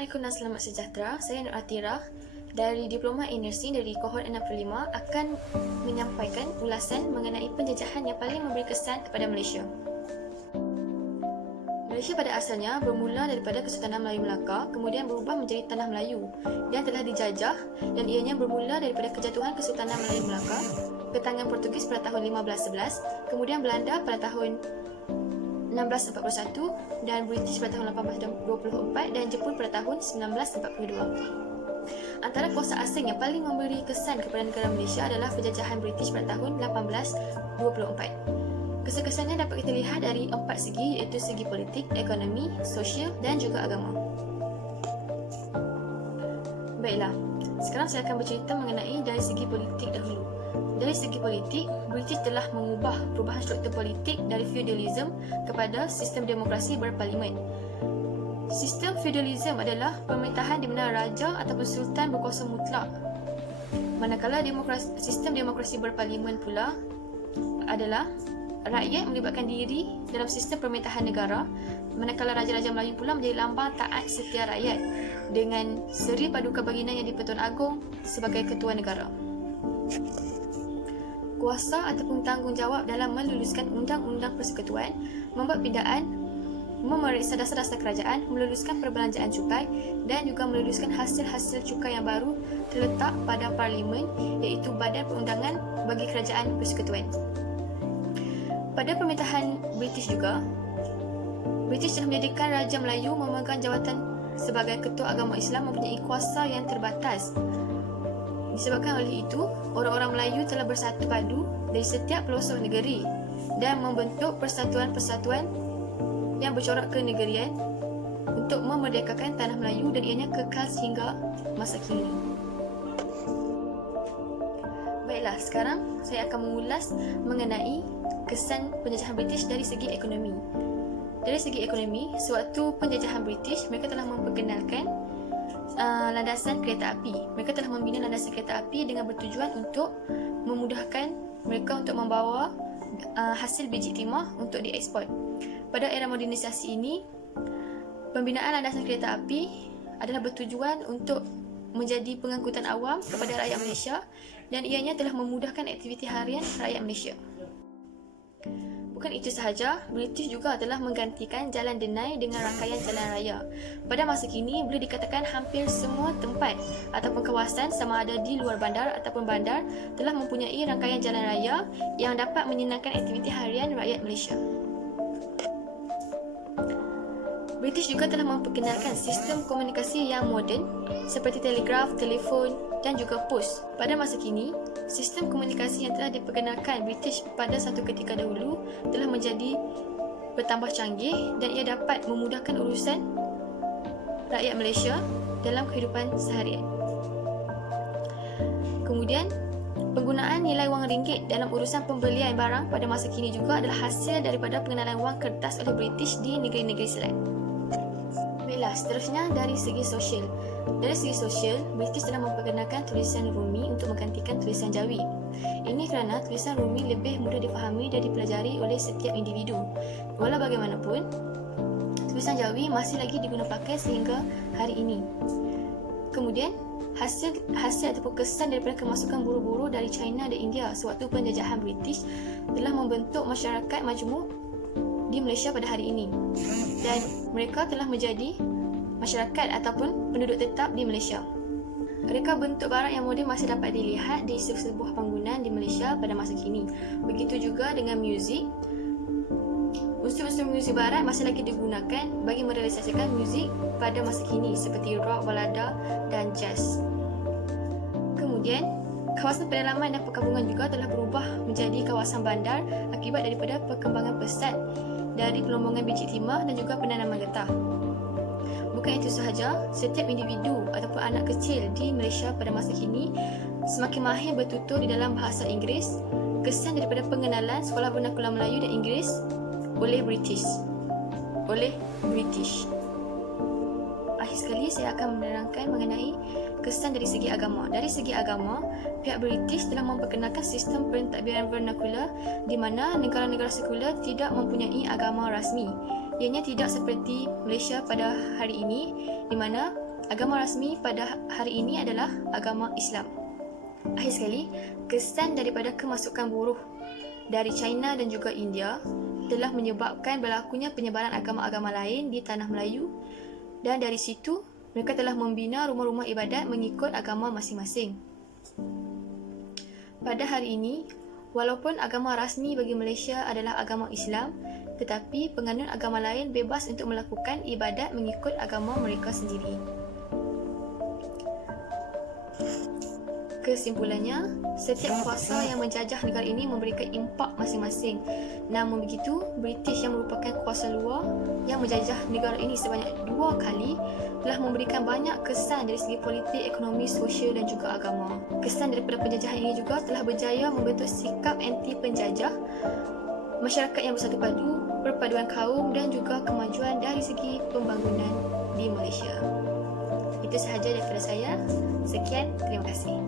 Assalamualaikum dan selamat sejahtera. Saya Nur Atirah dari Diploma in Nursing dari kohort 65 akan menyampaikan ulasan mengenai penjajahan yang paling memberi kesan kepada Malaysia. Malaysia pada asalnya bermula daripada Kesultanan Melayu Melaka, kemudian berubah menjadi Tanah Melayu yang telah dijajah, dan ianya bermula daripada kejatuhan Kesultanan Melayu Melaka ke tangan Portugis pada tahun 1511, kemudian Belanda pada tahun 1641 dan British pada tahun 1824 dan Jepun pada tahun 1942. Antara kuasa asing yang paling memberi kesan kepada negara Malaysia adalah penjajahan British pada tahun 1824. Kesan-kesannya dapat kita lihat dari 4 segi, iaitu segi politik, ekonomi, sosial dan juga agama. Baiklah, sekarang saya akan bercerita mengenai dari segi politik dahulu. Dari segi politik, British telah mengubah perubahan struktur politik dari feudalism kepada sistem demokrasi berparlimen. Sistem feudalism adalah pemerintahan di mana raja ataupun sultan berkuasa mutlak. Manakala sistem demokrasi berparlimen pula adalah rakyat melibatkan diri dalam sistem pemerintahan negara, manakala Raja-Raja Melayu pula menjadi lambang taat setia rakyat dengan Seri Paduka Baginda yang di-Pertuan Agong sebagai ketua negara. Kuasa ataupun tanggungjawab dalam meluluskan undang-undang persekutuan, membuat pindaan, memeriksa dasar-dasar kerajaan, meluluskan perbelanjaan cukai dan juga meluluskan hasil-hasil cukai yang baru terletak pada parlimen, iaitu badan perundangan bagi kerajaan persekutuan. Pada pemerintahan British juga, British telah menjadikan Raja Melayu memegang jawatan sebagai Ketua Agama Islam mempunyai kuasa yang terbatas. Disebabkan oleh itu, orang-orang Melayu telah bersatu padu dari setiap pelosok negeri dan membentuk persatuan-persatuan yang bercorak kenegerian untuk memerdekakan tanah Melayu, dan ianya kekal sehingga masa kini. Baiklah, sekarang saya akan mengulas mengenai kesan penjajahan British dari segi ekonomi. Dari segi ekonomi, sewaktu penjajahan British, mereka telah memperkenalkan landasan kereta api. Mereka telah membina landasan kereta api dengan bertujuan untuk memudahkan mereka untuk membawa hasil biji timah untuk dieksport. Pada era modernisasi ini, pembinaan landasan kereta api adalah bertujuan untuk menjadi pengangkutan awam kepada rakyat Malaysia, dan ianya telah memudahkan aktiviti harian rakyat Malaysia. Bukan itu sahaja, British juga telah menggantikan jalan denai dengan rangkaian jalan raya. Pada masa kini, boleh dikatakan hampir semua tempat ataupun kawasan, sama ada di luar bandar ataupun bandar, telah mempunyai rangkaian jalan raya yang dapat menyenangkan aktiviti harian rakyat Malaysia. British juga telah memperkenalkan sistem komunikasi yang moden seperti telegraf, telefon dan juga pos. Pada masa kini, sistem komunikasi yang telah diperkenalkan British pada satu ketika dahulu telah menjadi bertambah canggih, dan ia dapat memudahkan urusan rakyat Malaysia dalam kehidupan seharian. Kemudian, penggunaan nilai wang ringgit dalam urusan pembelian barang pada masa kini juga adalah hasil daripada pengenalan wang kertas oleh British di negeri-negeri Selat. Baiklah, seterusnya dari segi sosial. Dari segi sosial, British telah memperkenalkan tulisan Rumi untuk menggantikan tulisan Jawi. Ini kerana tulisan Rumi lebih mudah difahami dan dipelajari oleh setiap individu. Walau bagaimanapun, tulisan Jawi masih lagi diguna pakai sehingga hari ini. Kemudian, hasil ataupun kesan daripada kemasukan buruh-buruh dari China dan India sewaktu penjajahan British telah membentuk masyarakat majmuk di Malaysia pada hari ini, dan mereka telah menjadi masyarakat ataupun penduduk tetap di Malaysia. Reka bentuk barat yang moden masih dapat dilihat di sebuah bangunan di Malaysia pada masa kini. Begitu juga dengan muzik. Unsur-unsur muzik barat masih lagi digunakan bagi merealisasikan muzik pada masa kini seperti rock, balada dan jazz. Kemudian, kawasan pedalaman dan perkampungan juga telah berubah menjadi kawasan bandar akibat daripada perkembangan pesat dari pelombongan biji timah dan juga penanaman getah. Bukan itu sahaja, setiap individu ataupun anak kecil di Malaysia pada masa kini semakin mahir bertutur di dalam bahasa Inggeris, kesan daripada pengenalan sekolah vernakular Melayu dan Inggeris oleh British. Akhir sekali, saya akan menerangkan mengenai kesan dari segi agama. Dari segi agama, pihak British telah memperkenalkan sistem pentadbiran vernakular di mana negara-negara sekular tidak mempunyai agama rasmi. Ianya tidak seperti Malaysia pada hari ini, di mana agama rasmi pada hari ini adalah agama Islam. Akhir sekali, kesan daripada kemasukan buruh dari China dan juga India telah menyebabkan berlakunya penyebaran agama-agama lain di tanah Melayu, dan dari situ mereka telah membina rumah-rumah ibadat mengikut agama masing-masing. Pada hari ini, walaupun agama rasmi bagi Malaysia adalah agama Islam, tetapi penganut agama lain bebas untuk melakukan ibadat mengikut agama mereka sendiri. Kesimpulannya, setiap kuasa yang menjajah negara ini memberikan impak masing-masing. Namun begitu, British yang merupakan kuasa luar yang menjajah negara ini sebanyak 2 kali telah memberikan banyak kesan dari segi politik, ekonomi, sosial dan juga agama. Kesan daripada penjajahan ini juga telah berjaya membentuk sikap anti penjajah, masyarakat yang bersatu padu, perpaduan kaum dan juga kemajuan dari segi pembangunan di Malaysia. Itu sahaja daripada saya. Sekian, terima kasih.